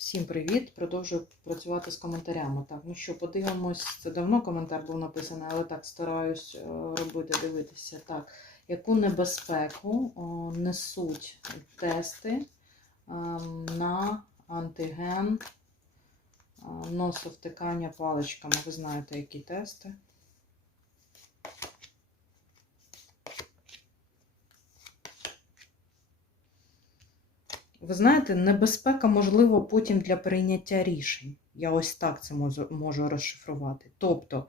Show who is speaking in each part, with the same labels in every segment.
Speaker 1: Всім привіт! Продовжую працювати з коментарями. Так, ну що, подивимось, це давно коментар був написаний, але так стараюсь е, робити, дивитися. Так, яку небезпеку несуть тести е, на антиген е, носовтикання паличками? Ви знаєте, які тести? Ви знаєте, небезпека, можливо, потім для прийняття рішень. Я ось так це можу, розшифрувати. Тобто,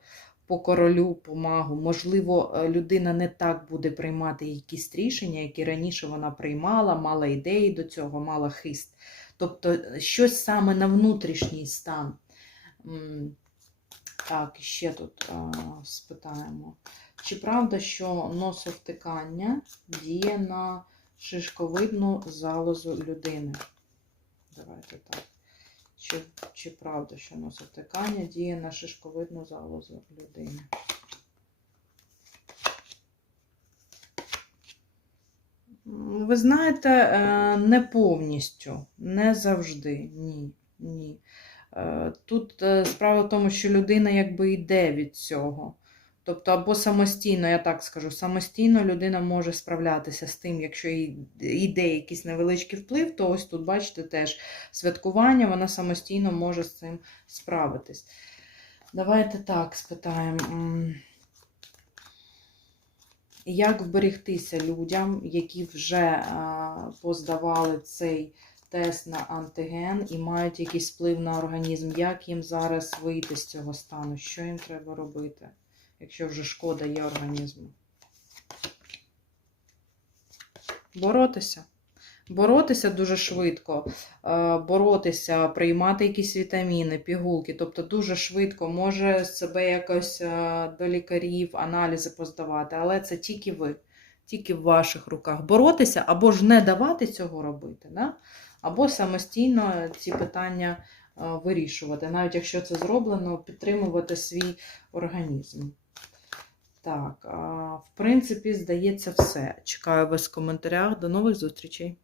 Speaker 1: по королю, по магу, можливо, е, людина не так буде приймати якісь рішення, які раніше вона приймала, мала ідеї до цього, мала хист. Тобто, щось саме на внутрішній стан. Так, ще тут а, спитаємо. Чи правда, що носовтикання діє на шишковидну залозу людини. Давайте так. Чи, чи правда, що носовтикання діє на шишковидну залозу людини? Ви знаєте, е, не повністю, не завжди. Ні. ні. Е, Тут е, справа в тому, що людина якби йде від цього. Тобто, або самостійно, я так скажу, самостійно людина може справлятися з тим, якщо йде якийсь невеличкий вплив, то ось тут, бачите, теж святкування, вона самостійно може з цим справитись. Давайте так спитаємо. Як вберегтися людям, які вже поздавали цей тест на антиген і мають якийсь вплив на організм? Як їм зараз вийти з цього стану? Що їм треба робити? Якщо вже шкода є організму. Боротися. Боротися дуже швидко, е, боротися, приймати якісь вітаміни, пігулки, тобто дуже швидко може себе якось е, до лікарів, аналізи поздавати, але це тільки ви, тільки в ваших руках. Боротися або ж не давати цього робити, да? або самостійно ці питання е, вирішувати, навіть якщо це зроблено, підтримувати свій організм. Так, в принципі, здається, все. Чекаю вас в коментарях. До нових зустрічей!